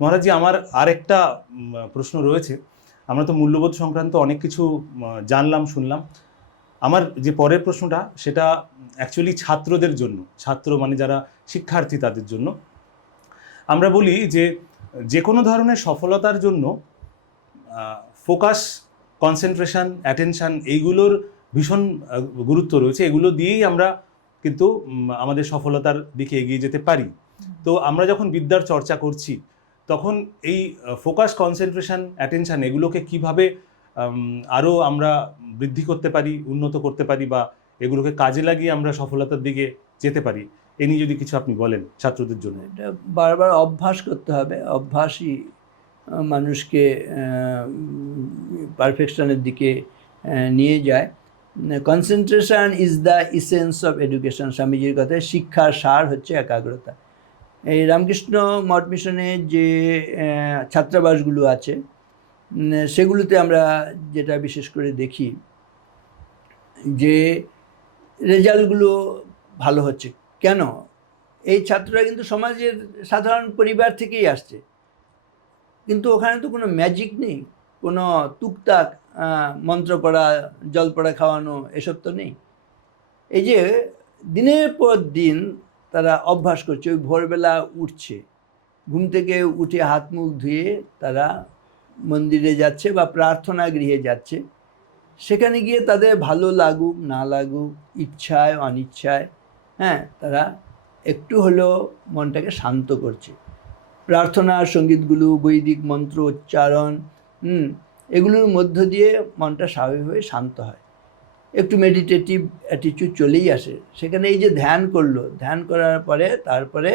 মহারাজজি, আমার আরেকটা প্রশ্ন রয়েছে। আমরা তো মূল্যবোধ সংক্রান্ত অনেক কিছু জানলাম, শুনলাম। আমার যে পরের প্রশ্নটা, সেটা অ্যাকচুয়ালি ছাত্রদের জন্য, ছাত্র মানে যারা শিক্ষার্থী, তাদের জন্য। আমরা বলি যে যে কোনো ধরনের সফলতার জন্য ফোকাস, কনসেন্ট্রেশন, অ্যাটেনশন, এইগুলোর ভীষণ গুরুত্ব রয়েছে। এগুলো দিয়েই আমরা কিন্তু আমাদের সফলতার দিকে এগিয়ে যেতে পারি। তো আমরা যখন বিদ্যার চর্চা করছি, তখন এই ফোকাস, কনসেন্ট্রেশন, অ্যাটেনশন এগুলোকে কিভাবে আরও আমরা বৃদ্ধি করতে পারি, উন্নত করতে পারি, বা এগুলোকে কাজে লাগিয়ে আমরা সফলতার দিকে যেতে পারি, এ নিয়ে যদি কিছু আপনি বলেন ছাত্রদের জন্য। এটা বারবার অভ্যাস করতে হবে। অভ্যাসই মানুষকে পারফেকশনের দিকে নিয়ে যায়। Concentration is the essence of education. স্বামীজির কথায় শিক্ষার সার হচ্ছে একাগ্রতা। এই রামকৃষ্ণ মঠ মিশনের যে ছাত্রাবাসগুলো আছে, সেগুলোতে আমরা যেটা বিশেষ করে দেখি যে রেজাল্টগুলো ভালো হচ্ছে। কেন? এই ছাত্ররা কিন্তু সমাজের সাধারণ পরিবার থেকেই আসছে, কিন্তু ওখানে তো কোনো ম্যাজিক নেই, কোনো টুকটাক মন্ত্র পড়া, জল পড়া খাওয়ানো, এসব তো নেই। এই যে দিনের পর দিন তারা অভ্যাস করছে, ওই ভোরবেলা উঠছে, ঘুম থেকে উঠে হাত মুখ ধুয়ে তারা মন্দিরে যাচ্ছে বা প্রার্থনা গৃহে যাচ্ছে। সেখানে গিয়ে তাদের ভালো লাগুক না লাগুক, ইচ্ছায় অনিচ্ছায়, তারা একটু হলেও মনটাকে শান্ত করছে। প্রার্থনার সঙ্গীতগুলো, বৈদিক মন্ত্র উচ্চারণ, এগুলোর মধ্য দিয়ে মনটা স্বাভাবিকভাবে শান্ত হয়। একটু মেডিটেটিভ অ্যাটিটিউড চলেই আসে সেখানে। এই যে ধ্যান করলো, ধ্যান করার পরে তারপরে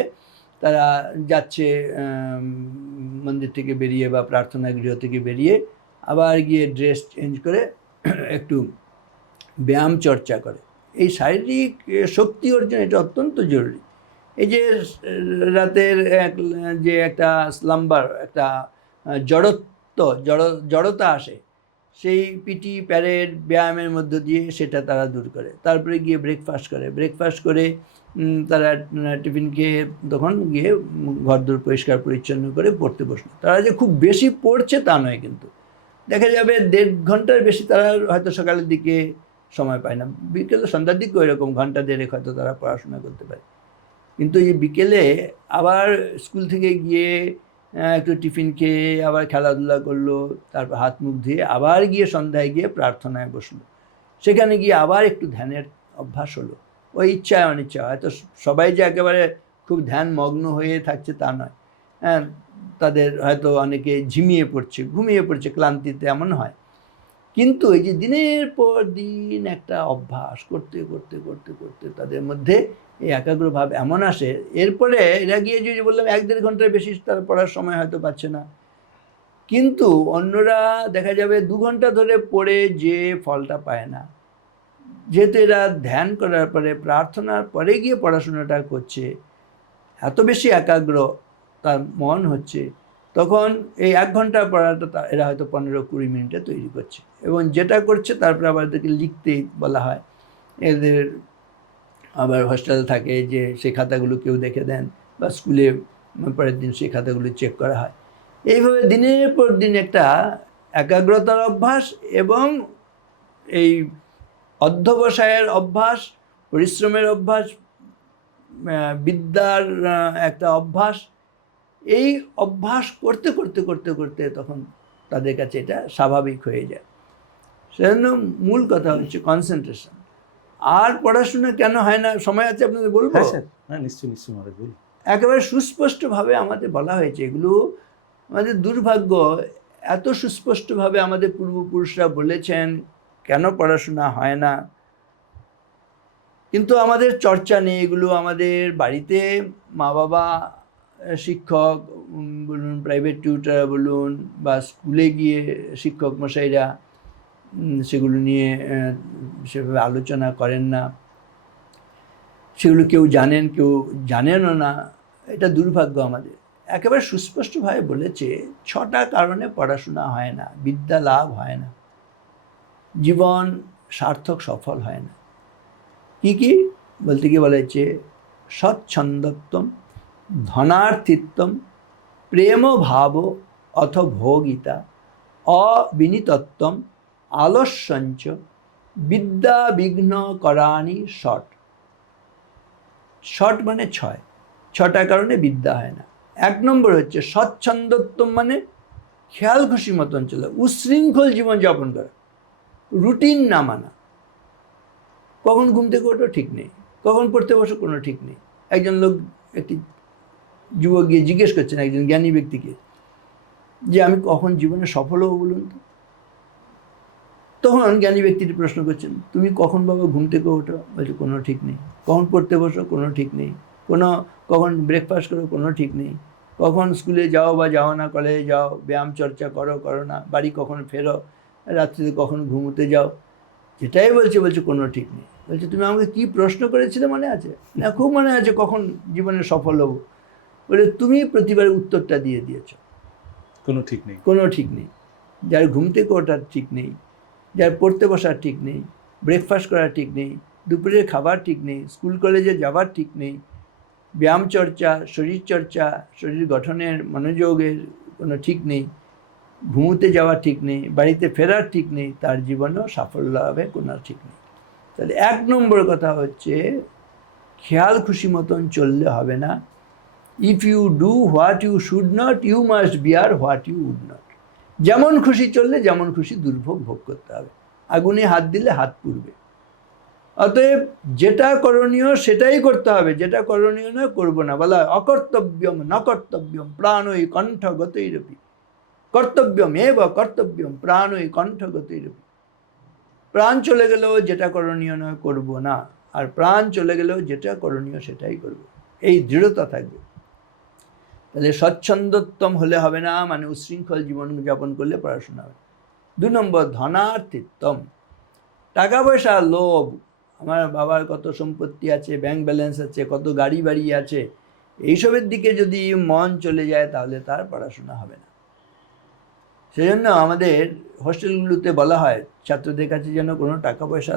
তারা যাচ্ছে মন্দির থেকে বেরিয়ে বা প্রার্থনা গৃহ থেকে বেরিয়ে আবার গিয়ে ড্রেস চেঞ্জ করে একটু ব্যায়াম চর্চা করে। এই শারীরিক শক্তি অর্জন এটা অত্যন্ত জরুরি। এই যে রাতের যে একটা স্লাম্বার, একটা জড়তা আসে, সেই পিটি প্যারেড ব্যায়ামের মধ্য দিয়ে সেটা তারা দূর করে। তারপরে গিয়ে ব্রেকফাস্ট করে তারা টিফিন খেয়ে তখন গিয়ে ঘরদোর পরিষ্কার পরিচ্ছন্ন করে পড়তে বসলো। তারা যে খুব বেশি পড়ছে তা নয়, কিন্তু দেখা যাবে 1.5 ঘন্টার বেশি তারা হয়তো সকালের দিকে সময় পায় না। বিকেলে সন্ধ্যার দিকে ওই রকম 1-1.5 ঘন্টা হয়তো তারা পড়াশোনা করতে পারে। কিন্তু এই বিকেলে আবার স্কুল থেকে গিয়ে একটু টিফিন খেয়ে আবার খেলাধুলা করলো, তারপর হাত মুখ ধুয়ে আবার গিয়ে সন্ধ্যায় গিয়ে প্রার্থনায় বসলো। সেখানে গিয়ে আবার একটু ধ্যানের অভ্যাস হলো। ওই ইচ্ছায় অনিচ্ছা, হয়তো সবাই যে একেবারে খুব ধ্যান মগ্ন হয়ে থাকছে তা নয়। তাদের হয়তো অনেকে ঘুমিয়ে পড়ছে ক্লান্তিতে, এমন হয়। কিন্তু এই যে দিনের পর দিন একটা অভ্যাস করতে করতে করতে করতে তাদের মধ্যে এই একাগ্র ভাব এমন আসে, এরপরে এরা গিয়ে যদি বললাম 1-1.5 ঘন্টার বেশি তার পড়ার সময় হয়তো পাচ্ছে না, কিন্তু অন্যরা দেখা যাবে 2 ঘন্টা ধরে পড়ে যে ফলটা পায় না। যেহেতু এরা ধ্যান করার পরে, প্রার্থনার পরে গিয়ে পড়াশোনাটা করছে, এত বেশি একাগ্র তার মন হচ্ছে, তখন এই 1 ঘন্টা পড়াটা এরা হয়তো 15-20 মিনিটে তৈরি করছে। এবং যেটা করছে তারপরে আবার এদেরকে লিখতেই বলা হয়। এদের আবার হস্টেল থাকে যে সেই খাতাগুলো কেউ দেখে দেন, বা স্কুলে পরের দিন সেই খাতাগুলো চেক করা হয়। এইভাবে দিনের পর দিন একটা একাগ্রতার অভ্যাস এবং এই অধ্যবসায়ের অভ্যাস, পরিশ্রমের অভ্যাস, বিদ্যার একটা অভ্যাস, এই অভ্যাস করতে করতে করতে করতে তখন তাদের কাছে এটা স্বাভাবিক হয়ে যায়। সেজন্য মূল কথা হচ্ছে কনসেন্ট্রেশন। আর পড়াশোনা কেন হয় না, সময় আছে আপনাদের বলবো? হ্যাঁ স্যার, হ্যাঁ নিশ্চয়ই নিশ্চয়ই বলুন। একেবারে সুস্পষ্টভাবে আমাদের বলা হয়েছে। এগুলো আমাদের দুর্ভাগ্য, এত সুস্পষ্টভাবে আমাদের পূর্বপুরুষরা বলেছেন কেন পড়াশোনা হয় না, কিন্তু আমাদের চর্চা নেই এগুলো। আমাদের বাড়িতে মা বাবা, শিক্ষক বলুন, প্রাইভেট টিউটার বলুন, বা স্কুলে গিয়ে শিক্ষক মশাইরা সেগুলো নিয়ে সেভাবে আলোচনা করেন না। সেগুলো কেউ জানেন, কেউ জানেনও না। এটা দুর্ভাগ্য আমাদের। একেবারে সুস্পষ্টভাবে বলেছে 6টা কারণে পড়াশোনা হয় না, বিদ্যা লাভ হয় না, জীবন সার্থক সফল হয় না। কি কি বলতে গিয়ে বলা হয়েছে, সচ্ছন্দত্বম, ধনার্থিত্বম, প্রেম ভাব অথ ভোগিতা অবিনীতত্বম আলস্যঞ্চ বিদ্যা বিঘ্ন করানি ষট। ষট মানে 6, 6টা কারণে বিদ্যা হয় না। 1 নম্বর হচ্ছে স্বচ্ছন্দত্বম, মানে খেয়াল খুশি মতন চলে, উশৃঙ্খল জীবনযাপন করা, রুটিন না মানা। কখন ঘুম থেকে ওঠো ঠিক নেই, কখন পড়তে বসো কোনো ঠিক নেই। একজন লোক, একটি যুবক গিয়ে জিজ্ঞেস করছেন একজন জ্ঞানী ব্যক্তিকে যে আমি কখন জীবনে সফল হবো বলুন তো। তখন জ্ঞানী ব্যক্তিটি প্রশ্ন করছেন, তুমি কখন বাবা ঘুম থেকে ওঠো? বলছে কোনো ঠিক নেই। কখন পড়তে বসো? কোনো ঠিক নেই। কখন ব্রেকফাস্ট করো? কোনো ঠিক নেই। কখন স্কুলে যাও বা যাও না, কলেজে যাও, ব্যায়াম চর্চা করো না, বাড়ি কখন ফেরো, রাত্রিতে কখন ঘুমোতে যাও, যেটাই বলছে কোনো ঠিক নেই। বলছে তুমি আমাকে কি প্রশ্ন করেছিলে মনে আছে? না, খুব মনে আছে, কখন জীবনে সফল হবো। বলে তুমি প্রতিবার উত্তরটা দিয়ে দিয়েছ, কোনো ঠিক নেই। কোনো ঠিক নেই। যার ঘুম থেকে ওঠার ঠিক নেই, যার পড়তে বসার ঠিক নেই, ব্রেকফাস্ট করার ঠিক নেই, দুপুরের খাবার ঠিক নেই, স্কুল কলেজে যাবার ঠিক নেই, ব্যায়াম চর্চা, শরীর চর্চা, শরীর গঠনের মনোযোগের কোনো ঠিক নেই, ঘুমোতে যাওয়ার ঠিক নেই, বাড়িতে ফেরার ঠিক নেই, তার জীবনেও সাফল্য হবে কোনো ঠিক নেই। তাহলে 1 নম্বর কথা হচ্ছে খেয়াল খুশি মতন চললে হবে না। If you do what you should not, you must bear what you would not. যেমন খুশি চললে যেমন খুশি দুর্ভোগ ভোগ করতে হবে। আগুনে হাত দিলে হাত পুড়বে। অতএব যেটা করণীয় সেটাই করতে হবে, যেটা করণীয় না করবো না। বলা হয় অকর্তব্যম ন কর্তব্যম প্রাণই কণ্ঠ গতৈরপি, কর্তব্যম এব কর্তব্যম প্রাণই কণ্ঠ গতৈরপি। প্রাণ চলে গেলেও যেটা করণীয় নয় করবো না, আর প্রাণ চলে গেলেও যেটা করণীয় সেটাই করবো, এই দৃঢ়তা থাকবে। তাহলে স্বচ্ছন্দোত্তম হলে হবে না, মানে উশৃঙ্খল জীবনযাপন করলে পড়াশোনা হবে। 2 নম্বর ধনার্থিত্বম, টাকা পয়সা লোভ। আমার বাবার কত সম্পত্তি আছে, ব্যাংক ব্যালেন্স আছে, কত গাড়ি বাড়ি আছে, এইসবের দিকে যদি মন চলে যায় তাহলে তার পড়াশোনা হবে না। সেজন্য আমাদের হোস্টেলগুলোতে বলা হয় ছাত্রদের কাছে যেন কোনো টাকা পয়সা,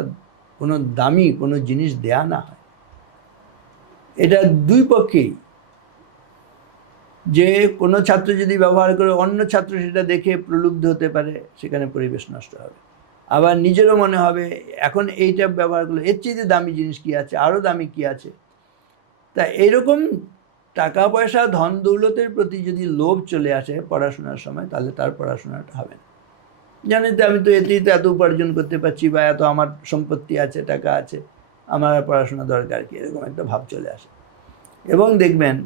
কোনো দামি কোনো জিনিস দেয়া না হয়। এটা 2 পক্ষেই, যে কোনো ছাত্র যদি ব্যবহার করে অন্য ছাত্র সেটা দেখে প্রলুব্ধ হতে পারে, সেখানে পরিবেশ নষ্ট হবে। আবার নিজেরও মনে হবে এখন এইটা ব্যবহার করলে এর চেয়ে দামি জিনিস কি আছে, আরও দামি কি আছে। তা এইরকম টাকা পয়সা ধন দৌলতের প্রতি যদি লোভ চলে আসে পড়াশোনার সময়, তাহলে তার পড়াশোনাটা হবে না। জানেন তো আমি তো এতেই তো এত উপার্জন করতে পারছি, বা এত আমার সম্পত্তি আছে, টাকা আছে, আমার আর পড়াশোনা দরকার কি, এরকম একটা ভাব চলে আসে। এবং দেখবেন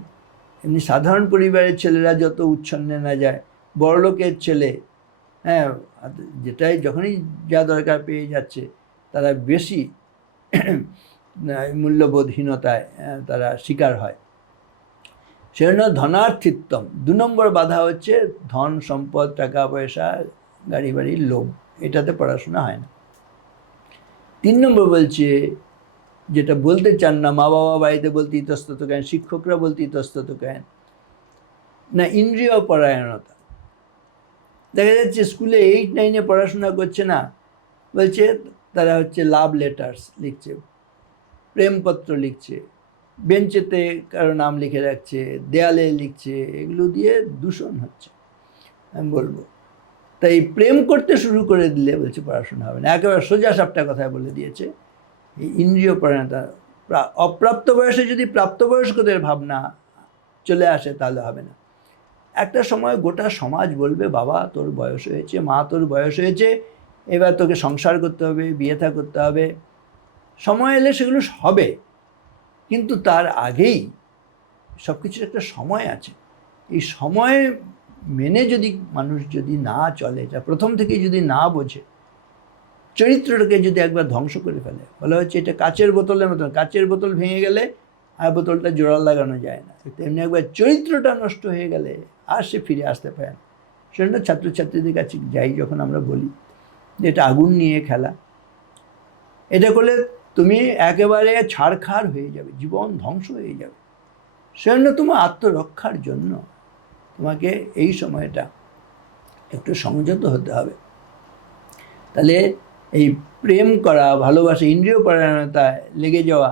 এমনি সাধারণ পরিবারের ছেলেরা যত উচ্ছন্নে না যায়, বড়লোকের ছেলে, হ্যাঁ, যেটাই যখনই যা দরকার পেয়ে যাচ্ছে, তারা বেশি মূল্যবোধহীনতায় তারা শিকার হয়। সেজন্য ধনার্থিত্বম, 2 নম্বর বাধা হচ্ছে ধন সম্পদ, টাকা পয়সা, গাড়ি বাড়ির লোভ, এটাতে পড়াশোনা হয় না। 3 নম্বর বলছে, যেটা বলতে চান না, মা বাবা বাড়িতে বলতে ইতস্তত করেন, শিক্ষকরা বলতে ইতস্তত করেন না, ইন্দ্রিয় পরায়ণতা। দেখা যাচ্ছে স্কুলে 8, 9-এ পড়াশোনা করছে না, বলছে তারা হচ্ছে লাভ লেটার্স লিখছে, প্রেমপত্র লিখছে, বেঞ্চেতে কারো নাম লিখে রাখছে, দেয়ালে লিখছে, এগুলো দিয়ে দূষণ হচ্ছে। আমি বলবো তাই প্রেম করতে শুরু করে দিলে বলছে পড়াশোনা হবে না। একেবারে সোজা সাপটা কথায় বলে দিয়েছে। এই ইন্দ্রিয় পরায়ণতা, অপ্রাপ্ত বয়সে যদি প্রাপ্তবয়স্কদের ভাবনা চলে আসে তাহলে হবে না। একটা সময় গোটা সমাজ বলবে বাবা তোর বয়স হয়েছে, মা তোর বয়স হয়েছে, এবার তোকে সংসার করতে হবে, বিয়ে থা করতে হবে। সময় এলে সেগুলো হবে, কিন্তু তার আগেই সব কিছুর একটা সময় আছে। এই সময় মেনে যদি মানুষ যদি না চলে, যা প্রথম থেকেই যদি না বোঝে, চরিত্রটাকে যদি একবার ধ্বংস করে ফেলে, বলা হচ্ছে এটা কাচের বোতলের মতন, কাচের বোতল ভেঙে গেলে আর বোতলটা জোড়া লাগানো যায় না, তেমনি একবার চরিত্রটা নষ্ট হয়ে গেলে আর সে ফিরে আসতে পারে না। সেজন্য ছাত্রছাত্রীদের কাছে যাই যখন আমরা বলি যে এটা আগুন নিয়ে খেলা, এটা করলে তুমি একেবারে ছাড়খাড় হয়ে যাবে, জীবন ধ্বংস হয়ে যাবে। সেজন্য তোমার আত্মরক্ষার জন্য তোমাকে এই সময়টা একটু সংযত হতে হবে। তাহলে এই প্রেম করা, ভালোবাসা, ইন্দ্রিয় পরায়ণতায় লেগে যাওয়া,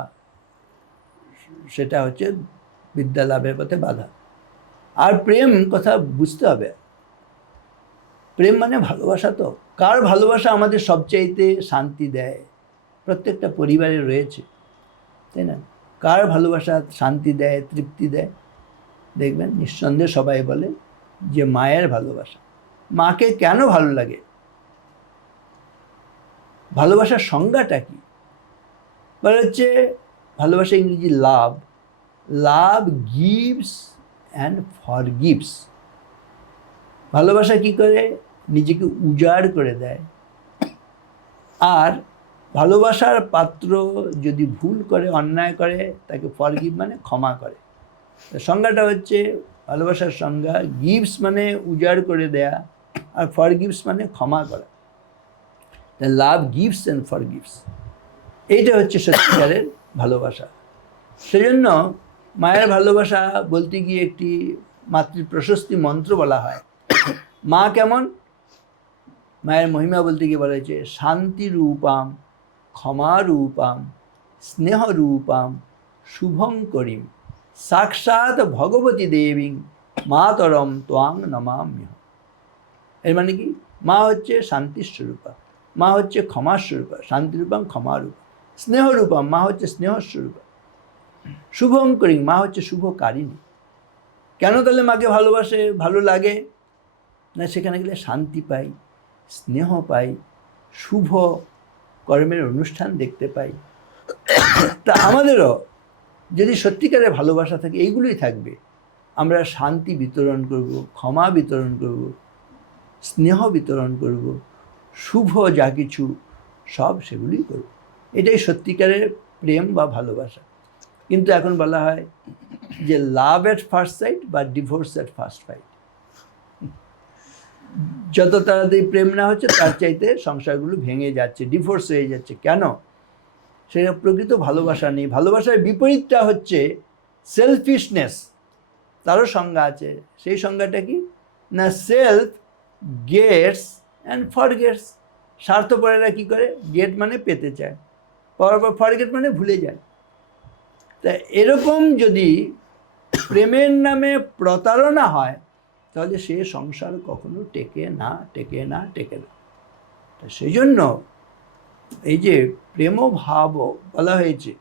সেটা হচ্ছে বিদ্যা লাভের পথে বাধা। আর প্রেম কথা বুঝতে হবে, প্রেম মানে ভালোবাসা। তো কার ভালোবাসা আমাদের সবচাইতে শান্তি দেয়? প্রত্যেকটা পরিবারে রয়েছে, তাই না? কার ভালোবাসা শান্তি দেয়, তৃপ্তি দেয়? দেখবেন নিঃসন্দেহে সবাই বলে যে মায়ের ভালোবাসা। মাকে কেন ভালো লাগে? ভালোবাসার সংজ্ঞাটা কি? বলা হচ্ছে ভালোবাসা ইংরেজি লাভ। লাভ গিভস অ্যান্ড ফরগিভস। ভালোবাসা কি করে? নিজেকে উজাড় করে দেয়। আর ভালোবাসার পাত্র যদি ভুল করে, অন্যায় করে, তাকে ফরগিভ মানে ক্ষমা করে। সংজ্ঞাটা হচ্ছে, ভালোবাসার সংজ্ঞা, গিভস মানে উজাড় করে দেয়া, আর ফরগিভস মানে ক্ষমা করা। লাভ গিভস অ্যান্ড ফরগিভস, এইটা হচ্ছে সত্যিকারের ভালোবাসা। সেজন্য মায়ের ভালোবাসা বলতে গিয়ে একটি মাতৃ প্রশস্তি মন্ত্র বলা হয়। মা কেমন? মায়ের মহিমা বলতে গিয়ে বলা হয়েছে শান্তি রূপাম, ক্ষমা রূপাম, স্নেহ রূপাম, শুভঙ্করীম, সাক্ষাৎ ভগবতী দেবীং মাতরম ত্বাং নমাম্যহ। এর মানে কি? মা হচ্ছে শান্তির স্বরূপা, মা হচ্ছে ক্ষমার স্বরূপা, শান্তিরূপাম ক্ষমারূপ। স্নেহরূপাম, মা হচ্ছে স্নেহস্বরূপা। শুভঙ্করী, মা হচ্ছে শুভকারিণী। কেন তাহলে মাকে ভালোবাসে, ভালো লাগে? না, সেখানে গেলে শান্তি পাই, স্নেহ পাই, শুভ কর্মের অনুষ্ঠান দেখতে পাই। তা আমাদেরও যদি সত্যিকারের ভালোবাসা থাকে, এইগুলোই থাকবে। আমরা শান্তি বিতরণ করব, ক্ষমা বিতরণ করব, স্নেহ বিতরণ করব, শুভ যা কিছু সব সেগুলোই করব। এটাই সত্যিকারের প্রেম বা ভালোবাসা। কিন্তু এখন বলা হয় যে লাভ এট ফার্স্ট সাইট বা ডিভোর্স এট ফার্স্ট ফাইট। যত তাড়াতাড়ি প্রেম না হচ্ছে তার চাইতে সংসারগুলো ভেঙে যাচ্ছে, ডিভোর্স হয়ে যাচ্ছে। কেন? সেটা প্রকৃত ভালোবাসা নেই। ভালোবাসার বিপরীতটা হচ্ছে সেলফিশনেস। তারও সংজ্ঞা আছে। সেই সংজ্ঞাটা কি? না, সেলফ গেটস অ্যান্ড ফরগেটস। স্বার্থপরেরা কী করে? গেট মানে পেতে চায়, ফরগেট মানে ভুলে যায়। তা এরকম যদি প্রেমের নামে প্রতারণা হয়, তাহলে সে সংসার কখনো টেকে না, টেকে না, টেকে না। সেই জন্য এই যে প্রেম ভাব বলা হয়েছে,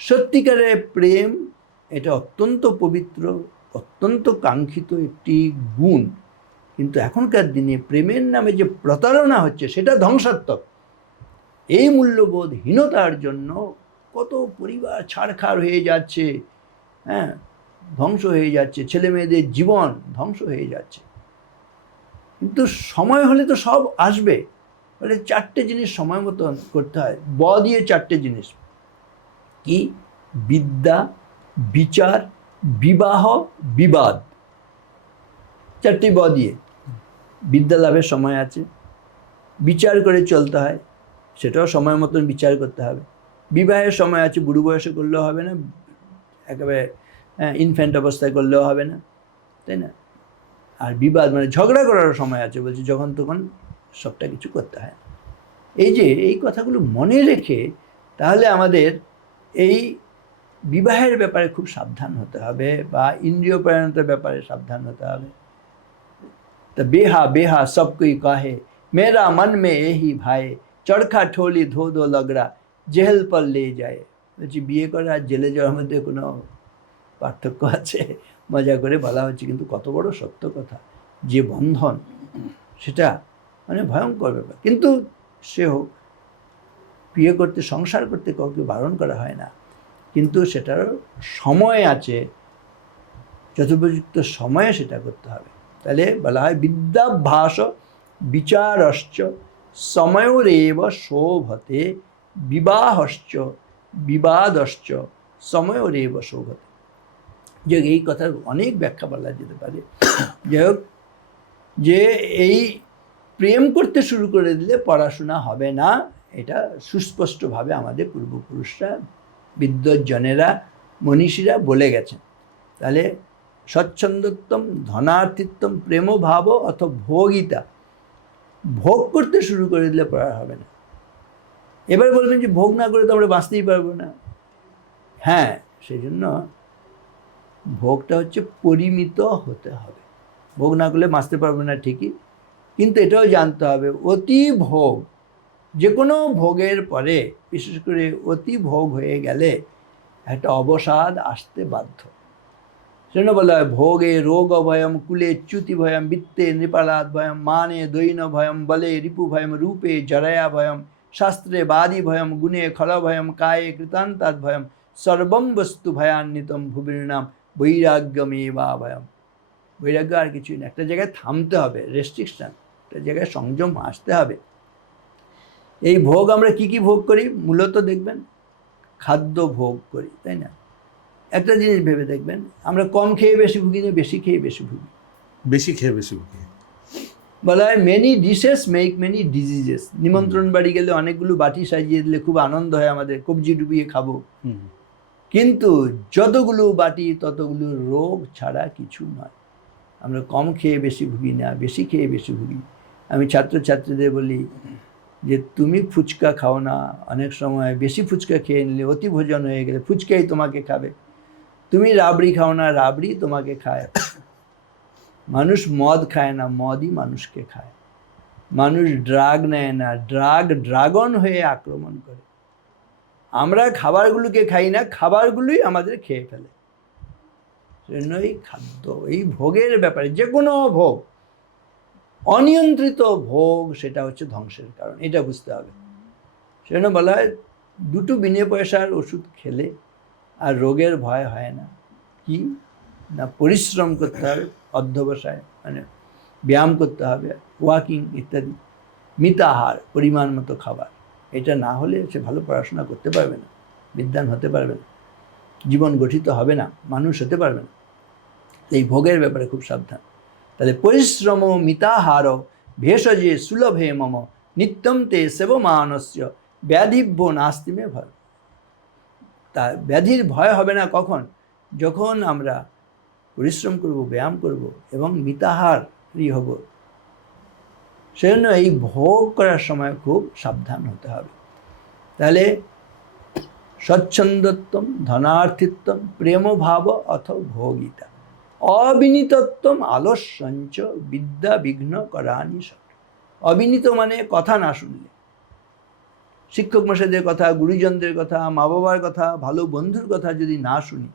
সত্যিকারের প্রেম এটা অত্যন্ত পবিত্র, অত্যন্ত কাঙ্ক্ষিত একটি গুণ। কিন্তু এখনকার দিনে প্রেমের নামে যে প্রতারণা হচ্ছে সেটা ধ্বংসাত্মক। এই মূল্যবোধহীনতার জন্য কত পরিবার ছাড়খাড় হয়ে যাচ্ছে, হ্যাঁ, ধ্বংস হয়ে যাচ্ছে, ছেলে মেয়েদের জীবন ধ্বংস হয়ে যাচ্ছে। কিন্তু সময় হলে তো সব আসবে। বলে 4টে জিনিস সময় মতো করতে হয়। দিয়ে 4টে জিনিস কি? বিদ্যা, বিচার, বিবাহ, বিবাদ। 4টি দিয়ে। বিদ্যা লাভের সময় আছে, বিচার করে চলতে হয়, সেটাও সময় মতন বিচার করতে হবে। বিবাহের সময় আছে, বুড়ো বয়সে করলেও হবে না, একেবারে ইনফ্যান্ট অবস্থায় করলেও হবে না, তাই না? আর বিবাদ মানে ঝগড়া করার সময় আছে, বলছি যখন তখন সবটা কিছু করতে হয়। এই যে এই কথাগুলো মনে রেখে তাহলে আমাদের এই বিবাহের ব্যাপারে খুব সাবধান হতে হবে, বা ইন্দ্রিয় পরায়ণতার ব্যাপারে সাবধান হতে হবে। তা বেহা বেহা সব কই কাহে, মেরা মন মে এহি ভাই, চরখা ঠোলি ধো ধো লগড়া, জেহেল পর লে যায়। বলছি বিয়ে করা আর জেলে যাওয়ার মধ্যে কোনো পার্থক্য আছে? মজা করে বলা হচ্ছে, কিন্তু কত বড় সত্য কথা। যে বন্ধন, সেটা মানে ভয়ঙ্কর ব্যাপার। কিন্তু সে হোক, বিয়ে করতে, সংসার করতে কাউকে বারণ করা হয় না, কিন্তু সেটার সময় আছে, যথোপযুক্ত সময়ে সেটা করতে হবে। তাহলে বলা হয় বিদ্যাভ্যাস বিচারশ্চ সময়োরেব শোভতে, বিবাহশ্চ বিবাদশ্চ সময়োরেব শোভতে। যে এই কথার অনেক ব্যাখ্যা বলা যেতে পারে। যাই হোক, যে এই প্রেম করতে শুরু করে দিলে পড়াশোনা হবে না, এটা সুস্পষ্টভাবে আমাদের পূর্বপুরুষরা, বিদ্বজ্জনেরা, মনীষীরা বলে গেছেন। তাহলে স্বচ্ছন্দত্বম ধনার্থিত্বম প্রেম ভাব অথ ভোগিতা। ভোগ করতে শুরু করে দিলে পড়া হবে না। এবার বলবেন যে ভোগ না করে তো আমরা বাঁচতেই পারবো না। হ্যাঁ, সেই জন্য ভোগটা হচ্ছে পরিমিত হতে হবে। ভোগ না করলে বাঁচতে পারবে না ঠিকই, কিন্তু এটাও জানতে হবে অতি ভোগ, যে কোনো ভোগের পরে বিশেষ করে অতি ভোগ হয়ে গেলে একটা অবসাদ আসতে বাধ্য। সেজন্য বলা হয় ভোগে রোগ ভয়ম, কুলে চ্যুতি ভয়ম, বিত্তে নৃপালাদ ভয়ম, মানে দৈন ভয়ম, বলে রিপু ভয়ম, রূপে জরায়া ভয়ম, শাস্ত্রে বাদী ভয়ম, গুণে খল ভয়ম, কায়ে কৃতান্তাদ ভয়ম, সর্বম বস্তু ভয়ান্বিতম ভুবির নাম বৈরাগ্যমেবা ভয়ম। বৈরাগ্য আর কিছুই না, একটা জায়গায় থামতে হবে, রেস্ট্রিকশন, একটা জায়গায় সংযম আসতে হবে। এই ভোগ আমরা কি কি ভোগ করি? মূলত দেখবেন খাদ্য ভোগ করি, তাই না? একটা জিনিস ভেবে দেখবেন, আমরা কম খেয়ে বেশি ভুগি না বেশি খেয়ে বেশি ভুগি? বেশি খেয়ে বেশি ভুগি। বলা হয় many dishes make many diseases. নিমন্ত্রণ বাড়ি গেলে অনেকগুলো বাটি সাজিয়ে দিলে খুব আনন্দ হয় আমাদের, কবজি ডুবিয়ে খাবো, কিন্তু যতগুলো বাটি ততগুলো রোগ ছাড়া কিছু নয়। আমরা কম খেয়ে বেশি ভুগি না, বেশি খেয়ে বেশি ভুগি। আমি ছাত্রছাত্রীদের বলি যে তুমি ফুচকা খাও না, অনেক সময় বেশি ফুচকা খেয়ে নিলে অতি ভোজন হয়ে গেলে ফুচকাই তোমাকে খাবে। তুমি রাবড়ি খাও না, রাবড়ি তোমাকে খায়। মানুষ মদ খায় না, মদই মানুষকে খায়। মানুষ ড্রাগ নেয় না, ড্রাগ ড্রাগন হয়ে আক্রমণ করে। আমরা খাবারগুলোকে খাই না, খাবারগুলোই আমাদের খেয়ে ফেলে। সেজন্য এই খাদ্য, এই ভোগের ব্যাপারে, যে কোনো ভোগ, অনিয়ন্ত্রিত ভোগ, সেটা হচ্ছে ধ্বংসের কারণ, এটা বুঝতে হবে। সেজন্য বলা হয় দুটো বিনে পয়সার ওষুধ খেলে আর রোগের ভয় হয় না। কি না, পরিশ্রম করতে হবে, অধ্যবসায় মানে ব্যায়াম করতে হবে, ওয়াকিং ইত্যাদি, মিতাহার, পরিমাণ মতো খাবার। এটা না হলে সে ভালো পড়াশোনা করতে পারবে না, বিদ্বান হতে পারবে না, জীবন গঠিত হবে না, মানুষ হতে পারবে না। এই ভোগের ব্যাপারে খুব সাবধান। তাহলে পরিশ্রম মিতাহার ভেষজে সুলভে মম, নিত্যম তে সেবমানস্য, ব্যাধিভ্য নাস্তি মে ভয়। তা ব্যাধির ভয় হবে না কখন? যখন আমরা পরিশ্রম করব, ব্যায়াম করব এবং মিতাহারই হব। সেজন্য এই ভোগ করার সময় খুব সাবধান হতে হবে। তাহলে স্বচ্ছন্দত্বম, ধনার্থিত্বম, প্রেমভাব অথ ভোগিতা, অবিনীতত্বম, আলস্যঞ্চ, বিদ্যা বিঘ্ন করানি সব। অবিনীত মানে কথা না শুনলে, শিক্ষক মশাইদের কথা, গুরুজনদের কথা, মা বাবার কথা, ভালো বন্ধুর কথা যদি না শুনি,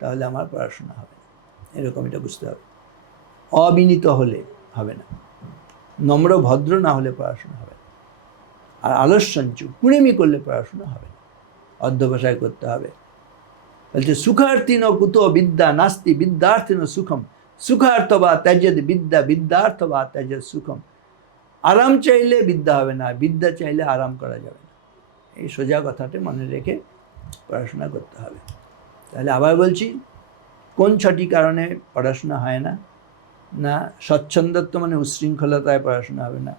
তাহলে আমার পড়াশোনা হবে না। এরকম এটা বুঝতে হবে। অবিনীত হলে হবে না, নম্র ভদ্র না হলে পড়াশোনা হবে না। আর আলস্যঞ্চ, কুড়েমি করলে পড়াশোনা হবে না, অধ্যবসায় করতে হবে। বলছে সুখার্থিন কুত বিদ্যা নাস্তি, বিদ্যার্থিন সুখম, সুখার্থ বা ত্যাজেদ বিদ্যা, বিদ্যার্থ বা ত্যাজেদ সুখম। আরাম চাইলে বিদ্যা হবে না, বিদ্যা চাইলে আরাম করা যাবে না। এই সোজা কথাটা মনে রেখে পড়াশোনা করতে হবে। তাহলে আবার বলছি, কোন 6টি কারণে পড়াশোনা হয় না? না, স্বচ্ছন্দত্ব মানে উচ্ছৃঙ্খলতায় পড়াশোনা হবে না।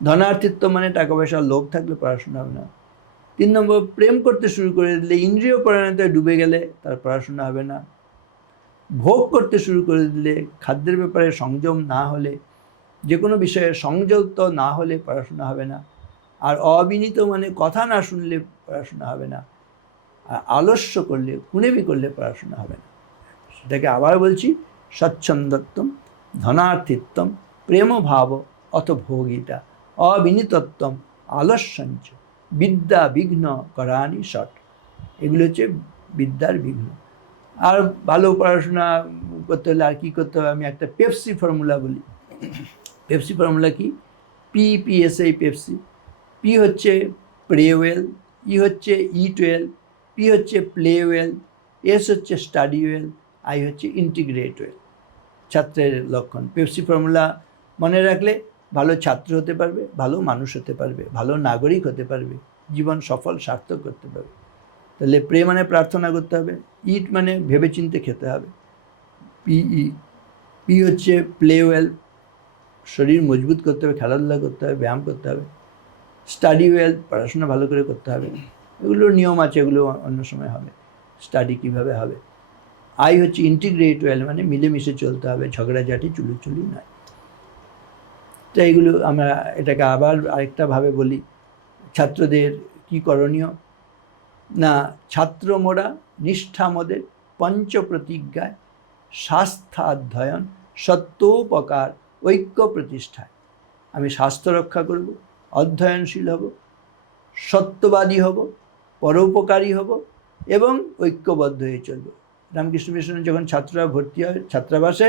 ধনার্থিত্ব মানে টাকা পয়সার লোভ থাকলে পড়াশোনা হবে না। 3 নম্বর, প্রেম করতে শুরু করে দিলে, ইন্দ্রিয় পরায়ণতায় ডুবে গেলে তার পড়াশোনা হবে না। ভোগ করতে শুরু করে দিলে, খাদ্যের ব্যাপারে সংযম না হলে, যে কোনো বিষয়ে সংযত না হলে পড়াশোনা হবে না। আর অবিনীত মানে কথা না শুনলে পড়াশোনা হবে না। আর আলস্য করলে, কুনেমি করলে পড়াশোনা হবে না। সেটাকে আবার বলছি, স্বচ্ছন্দত্বম, ধনার্থিত্বম, প্রেমভাব অথ ভোগিতা, অবিনীতত্বম, আলস্যঞ্চ, বিদ্যা বিঘ্ন করানি ষট। এগুলো হচ্ছে বিদ্যার বিঘ্ন। আর ভালো পড়াশোনা করতে হলে আর কী করতে হবে? আমি একটা পেপসি ফর্মুলা বলি। পেপসি ফর্মুলা কি? PPSI Pepsi. পি হচ্ছে প্রে ওয়েল, ই হচ্ছে ইট ওয়েল, পি হচ্ছে প্লে ওয়েল, এস হচ্ছে স্টাডি ওয়েল, আই হচ্ছে ইন্টিগ্রেট ওয়েল। ছাত্রের লক্ষণ। পেপসি ফর্মুলা মনে রাখলে ভালো ছাত্র হতে পারবে, ভালো মানুষ হতে পারবে, ভালো নাগরিক হতে পারবে, জীবন সফল সার্থক করতে পারবে। তাহলে প্রে মানে প্রার্থনা করতে হবে, ইট মানে ভেবেচিন্তে খেতে হবে, পি হচ্ছে প্লে ওয়েল, শরীর মজবুত করতে হবে, খেলাধুলা করতে হবে, ব্যায়াম করতে হবে, স্টাডি ওয়েল, পড়াশোনা ভালো করে করতে হবে। এগুলোর নিয়ম আছে, এগুলো অন্য সময় হবে, স্টাডি কীভাবে হবে। আই হচ্ছে ইন্টিগ্রেট ওয়েল, মানে মিলেমিশে চলতে হবে, ঝগড়াঝাটি চুলোচুলি নয়। তো এইগুলো আমরা এটাকে আবার আরেকটাভাবে বলি, ছাত্রদের কি করণীয়? না, ছাত্র মোরা নিষ্ঠা মোদের, পঞ্চপ্রতিজ্ঞায় শাস্ত্রাধ্যয়ন সত্যোপকার ঐক্য প্রতিষ্ঠায়। আমি স্বাস্থ্য রক্ষা করব, অধ্যয়নশীল হব, সত্যবাদী হব, পরোপকারী হব এবং ঐক্যবদ্ধ হয়ে চলব। রামকৃষ্ণ মিশনে যখন ছাত্ররা ভর্তি হয় ছাত্রাবাসে,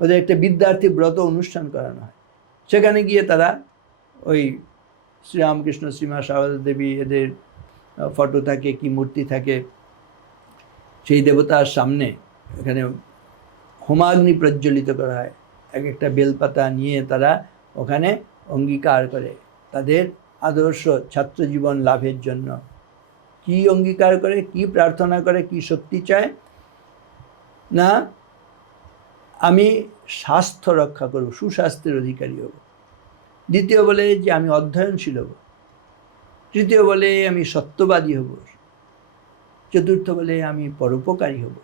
ওদের একটা বিদ্যার্থী ব্রত অনুষ্ঠান করানো হয়। সেখানে গিয়ে তারা ওই শ্রীরামকৃষ্ণ, শ্রীমা সারদা দেবী এদের ফটো থাকে, কি মূর্তি থাকে, সেই দেবতার সামনে এখানে হোমাগ্নি প্রজ্বলিত করা হয়। এক একটা বেলপাতা নিয়ে তারা ওখানে অঙ্গীকার করে তাদের আদর্শ ছাত্র জীবন লাভের জন্য। কি অঙ্গীকার করে, কি প্রার্থনা করে, কি শক্তি চায়? না, আমি স্বাস্থ্য রক্ষা করব, সুস্বাস্থ্যের অধিকারী হব। দ্বিতীয় বলে যে আমি অধ্যয়নশীল হব। তৃতীয় বলে আমি সত্যবাদী হব। চতুর্থ বলে আমি পরোপকারী হব।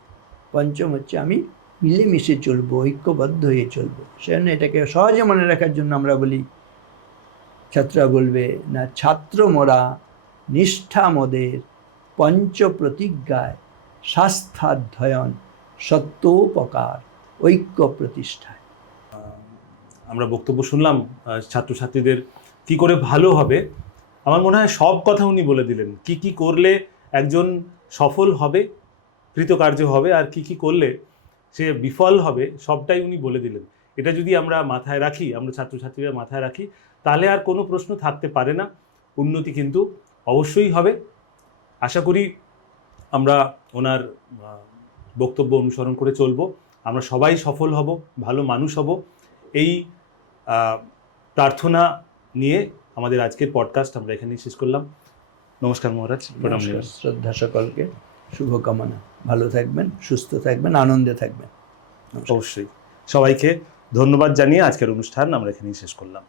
পঞ্চম হচ্ছে আমি মিলেমিশে চলবো, ঐক্যবদ্ধ হয়ে চলবো। সেজন্য এটাকে সহজে মনে রাখার জন্য আমরা বলি, ছাত্ররা বলবে না, ছাত্র মোরা নিষ্ঠা মোদের পঞ্চপ্রতিজ্ঞায় শাস্ত্রাধ্যয়ন সত্যোপকার ঐক্য প্রতিষ্ঠায়। আমরা বক্তব্য শুনলাম ছাত্রছাত্রীদের কি করে ভালো হবে। আমার মনে হয় সব কথা উনি বলে দিলেন, কি কি করলে একজন সফল হবে, কৃতকার্য হবে, আর কি কি করলে সে বিফল হবে, সবটাই উনি বলে দিলেন। এটা যদি আমরা মাথায় রাখি, আমরা ছাত্রছাত্রীরা মাথায় রাখি, তাহলে আর কোনো প্রশ্ন থাকতে পারে না। উন্নতি কিন্তু অবশ্যই হবে। আশা করি আমরা ওনার বক্তব্য অনুসরণ করে চলব, আমরা সবাই সফল হব, ভালো মানুষ হব, এই প্রার্থনা নিয়ে আমাদের আজকের পডকাস্ট আমরা এখানেই শেষ করলাম। নমস্কার মহারাজ, প্রণাম। শ্রদ্ধা সকলকে, শুভকামনা। ভালো থাকবেন, সুস্থ থাকবেন, আনন্দে থাকবেন। অবশ্যই সবাইকে ধন্যবাদ জানিয়ে আজকের অনুষ্ঠান আমরা এখানেই শেষ করলাম।